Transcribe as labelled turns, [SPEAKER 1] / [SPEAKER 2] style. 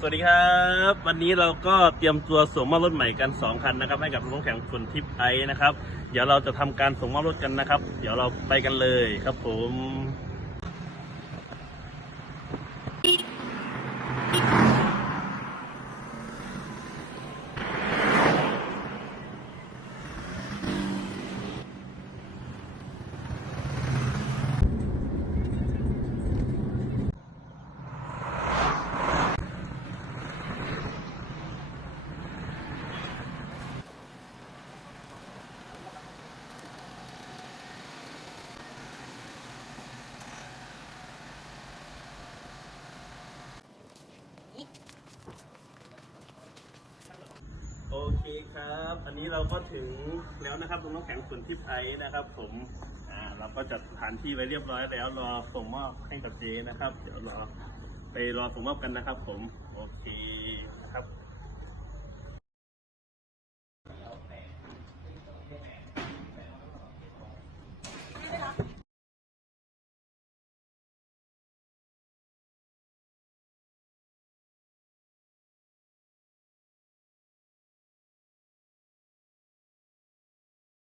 [SPEAKER 1] สวัสดีครับ วันนี้เราก็เตรียมตัวส่งมอบรถใหม่กัน 2 คันนะครับ ให้กับรถแข่งฝนทิพย์ไอนะครับ เดี๋ยวเราจะทำการส่งมอบรถกันนะครับ เดี๋ยวเราไปกันเลยครับผม โอเคครับ อันนี้เราก็ถึงแล้วนะครับตรงน้องแข็งฝนทิพย์ไอนะครับ ผมอ่าเราก็จัดสถานที่ไว้เรียบร้อยแล้ว รอส่งมอบให้กับเจนะครับ เดี๋ยวรอไปรอส่งมอบกันนะครับ ผม โอเคครับ